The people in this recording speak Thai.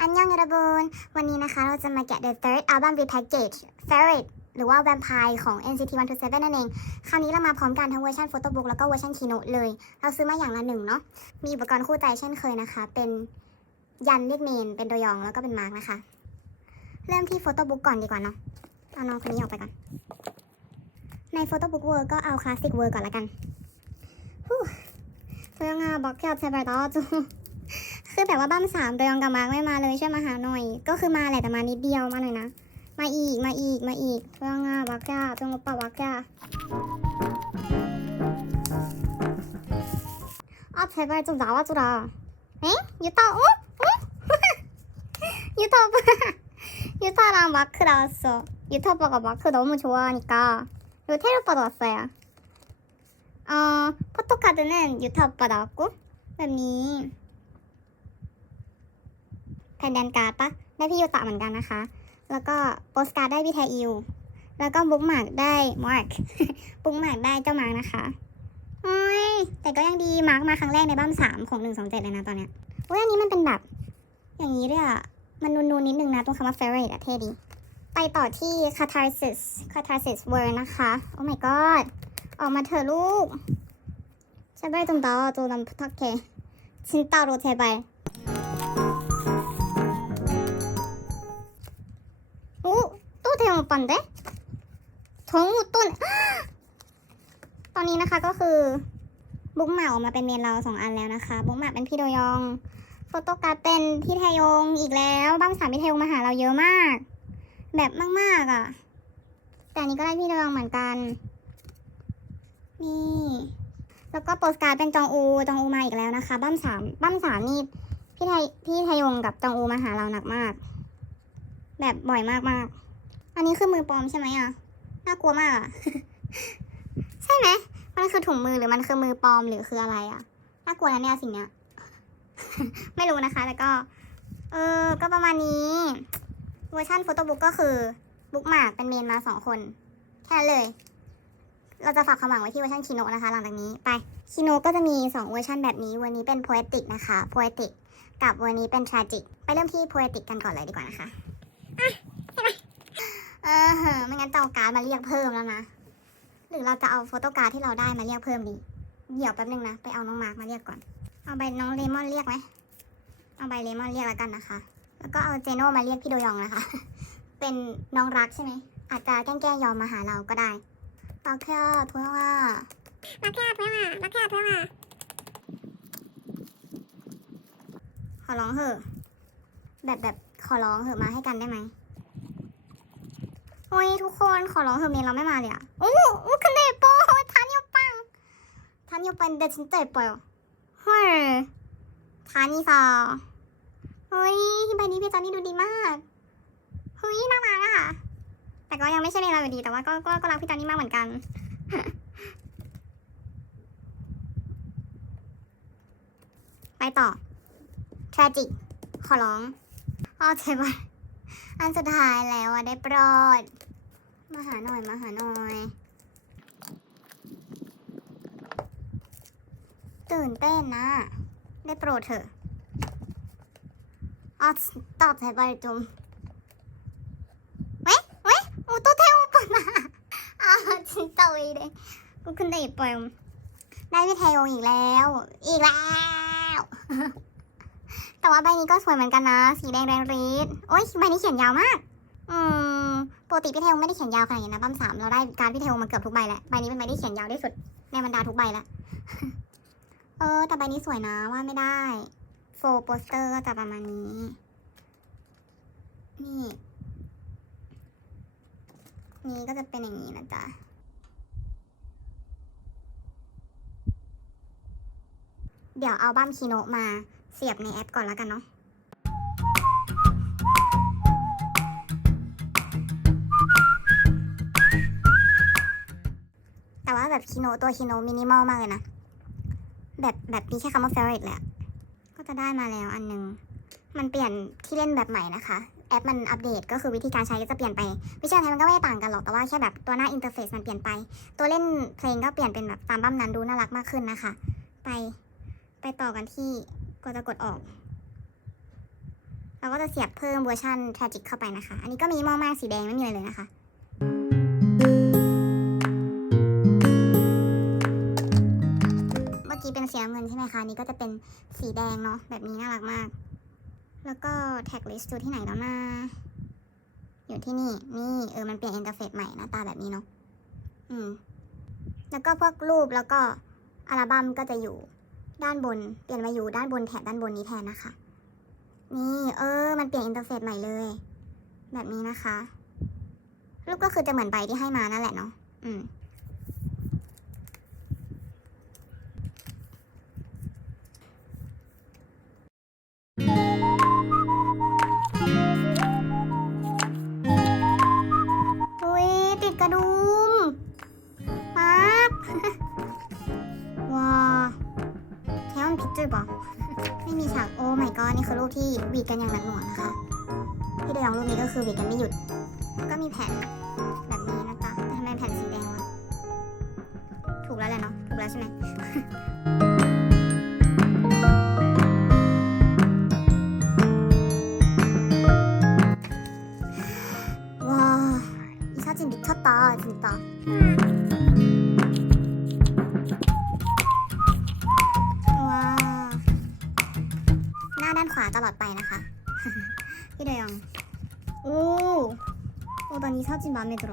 อันยองยาบุนวันนี้นะคะเราจะมาแกะ The Third Album Repackage Ferret หรือว่า Vampire ของ NCT 127นั่นเอง คราวนี้เรามาพร้อมกันทั้งเวอร์ชันโฟโต้บุ๊กแล้วก็เวอร์ชันคีโนเลย เราซื้อมาอย่างละหนึ่งเนาะ มีอุปกรณ์คู่ใจเช่นเคยนะคะ เป็นยันเรียกเมน เป็นโดยองแล้วก็เป็นมาร์กนะคะ เริ่มที่โฟโต้บุ๊กก่อนดีกว่าเนาะ เอาน้องคนนี้ออกไปก่อน ในโฟโต้บุ๊คเวอร์ก็เอาคลาสสิกเวอร์ก่อนละกันโดยองอาบล็อกเกี่ยวกับไซเบอร์จูคือแบบว่าบ้ามสามโดยองกับมาร์กไม่มาเลยช่วยมาหาหน่อย ก็คือมาแหละแต่มานิดเดียวมาหน่อยนะ มาอีกมาอีกมาอีกโดยองอาบล็อกเกี่ยวจบปะบอกเกี่ยวอ้าวไซเบอร์จุดาวจุดาเอ๊ยยูโตอู้อู้ยูโตยูโตรางบักคราสโ유타 오빠가 마크 너무 좋아하니까. 그리고 테리 오빠도 왔어요. 어, 포토카드는 유타 오빠 나왔고, แบบนี้แผ่นแดนการ์ดปะได้พี่ยูตะเหมือนกันนะคะ แล้วก็โปสการ์ดได้พี่ไทอิว แล้วก็บุ๊กมาร์กได้มาร์ก บุ๊กมาร์กได้เจ้ามาร์กนะคะโอ้ย แต่ก็ยังดีมาร์กมาครั้งแรกในบ้ามสามของหนึ่งสองเจ็ดเลยนะตอนเนี้ยโอ้ยอันนี้มันเป็นแบบ อย่างนี้ด้วยอะมันนูนๆนิดนึงนะตรงคำว่า ferret อะเท่ดี ไปต่อที่ Catharsis Catharsis World นะคะ Oh my god ออกมาเธอลูกใช่ไหมตรงตอตัวนั้นทักเกชินตาโรเทบายโอ้ตัวเทมปันเด้ท้องอุต้นตอนนี้นะคะก็คือบุ๊กหมาออกมาเป็นเมนเราสองอันแล้วนะคะ บุ๊กหมาเป็นพี่โดยอง โฟโตการ์ดเป็นพี่ไทยองอีกแล้ว บ้านสามพี่ไทยองมาหาเราเยอะมาก แบบมากๆอะ แต่อันนี้ก็ได้พี่โดยองเหมือนกัน นี่ แล้วก็โปสการ์ดเป็นจองอู จองอูมาอีกแล้วนะคะบ้ามสามบ้ามสามนี่พี่ไทยพี่ไทยงกับจองอูมาหาเราหนักมาก แบบบ่อยมากมากๆอันนี้คือมือปลอมใช่ไหมอะ น่ากลัวมากอะ ใช่ไหม มันคือถุงมือหรือมันคือมือปลอมหรือคืออะไรอะ น่ากลัวนะเนี่ยสิ่งเนี้ย ไม่รู้นะคะ แต่ก็ เออ ก็ประมาณนี้ วอร์ชันโฟโต้บุ๊กก็คือบุ๊กหมากเป็นเมนมาสองคน แค่นั้นเลย เราจะฝากความหวังไว้ที่เวอร์ชันคิโนนะคะ หลังจากนี้ไปคิโนก็จะมี 2 เวอร์ชันแบบนี้วันนี้เป็น poetic นะคะ poetic กับวันนี้เป็น tragic ไปเริ่มที่ poetic กันก่อนเลยดีกว่านะคะอะใช่ไหมเออเหอไม่งั้นจะเอาการ์ดมาเรียกเพิ่มแล้วนะ หรือเราจะเอาโฟโต้การ์ดที่เราได้มาเรียกเพิ่มดีเดี๋ยวแป๊บนึงนะ ไปเอาน้องมาร์กมาเรียกก่อน เอาใบน้องเลมอนเรียกไหม เอาใบเลมอนเรียกแล้วกันนะคะ แล้วก็เอาเจโน่มาเรียกพี่โดยองนะคะ เป็นน้องรักใช่ไหม อาจจะแกล้งยอมมาหาเราก็ได้ปาเค่ทุยว่าปาเค่ทุยว่าปาเค่ทุยว่าขอร้องเหอะ แบบแบบขอร้องเหอะมาให้กันได้ไหมโอ้ยทุกคนขอร้องเฮอะเมนเราไม่มาเลยอะโอ้โอ้คันเดโปทานยูปังทานยูปังเดชินเตปอยเฮ้ยทานี่ซา เฮ้ยใบนี้พี่จอนนี่ดูดีมากเฮ้ยน่ารักอะแต่ก็ยังไม่ใช่เมนเราอยู่ดีแต่ว่าก็ก็ก็รักพี่จอนนี่มากเหมือนกันไปต่อ tragic ขอร้องอ๋อเจ็บอะอันสุดท้ายแล้วอะได้โปรด มาหาหน่อยมาหาหน่อยตื่นเต้นนะ ได้โปรดเถอะ อ๋อตอบ제발 좀 왜? 왜? 어, 또 태호 오빠다. 아, 진짜 왜 이래. 어, 근데 예뻐요. ได้พี่ไทยงอีกแล้ว อีกแล้ว แต่ว่าใบนี้ก็สวยเหมือนกันนะ สีแดงแรงรีดโอ้ยใบนี้เขียนยาวมาก อืม ปกติพี่ไทยงไม่ได้เขียนยาวขนาดนี้นะปั้มสามเราได้การดพี่ไทยงมาเกือบทุกใบแล้ว ใบนี้เป็นใบที่เขียนยาวที่สุดในบรรดาทุกใบแล้ว เออ แต่ใบนี้สวยนะว่าไม่ได้ โฟโปสเตอร์ก็จะประมาณนี้ นี่ นี้ก็จะเป็นอย่างนี้นะจ๊ะเดี๋ยวเอาบั้มคีโนมาเสียบในแอปก่อนแล้วกันเนาะแต่ว่าแบบคีโนตัวคีโนมินิมอลมากเลยนะ แบบแบบมีแค่คำว่า ferret แหละ จะได้มาแล้วอันหนึง มันเปลี่ยนที่เล่นแบบใหม่นะคะ แอปมันอัปเดตก็คือวิธีการใช้ก็จะเปลี่ยนไป วิชาไทยมันก็ไม่ต่างกันหรอก แต่ว่าแค่แบบตัวหน้าอินเทอร์เฟซมันเปลี่ยนไป ตัวเล่นเพลงก็เปลี่ยนเป็นแบบตามบั้มนั้นดูน่ารักมากขึ้นนะคะ ไป ไปต่อกันที่ก็จะกดออกเราก็จะเสียบเพิ่มเวอร์ชัน Tragic เข้าไปนะคะ อันนี้ก็มีมอมากสีแดงไม่มีอะไรเลยนะคะ กี้เป็นสีน้ำเงินใช่ไหมคะนนี้ก็จะเป็นสีแดงเนาะแบบนี้น่ารักมาก แล้วก็แท็กลิสต์อยู่ที่ไหนแล้วนะอยู่ที่นี่ นี่เออมันเปลี่ยนอินเทอร์เฟซใหม่หน้าตาแบบนี้เนาะอืม แล้วก็พวกรูปแล้วก็อัลบั้มก็จะอยู่ด้านบน เปลี่ยนมาอยู่ด้านบนแถบด้านบนนี้แทนนะคะ นี่เออ มันเปลี่ยนอินเทอร์เฟซใหม่เลย แบบนี้นะคะ รูปก็คือจะเหมือนใบที่ให้มานั่นแหละเนาะอืม นี่คือรูปที่วีดกันอย่างหนักหน่วงนะคะที่เด้ลองรูปนี้ก็คือวีดกันไม่หยุด ก็มีแผ่นแบบนี้นะคะแต่ทำไมแผ่นสีแดงวะ ถูกแล้วแหละเนาะ ถูกแล้วใช่ไหมว้าอีชาจินดิชอบตาจินตาาด้านขวาตลอดไปนะคะ พี่เดยอง 오, 어, 난 이 사진 마음에 들어.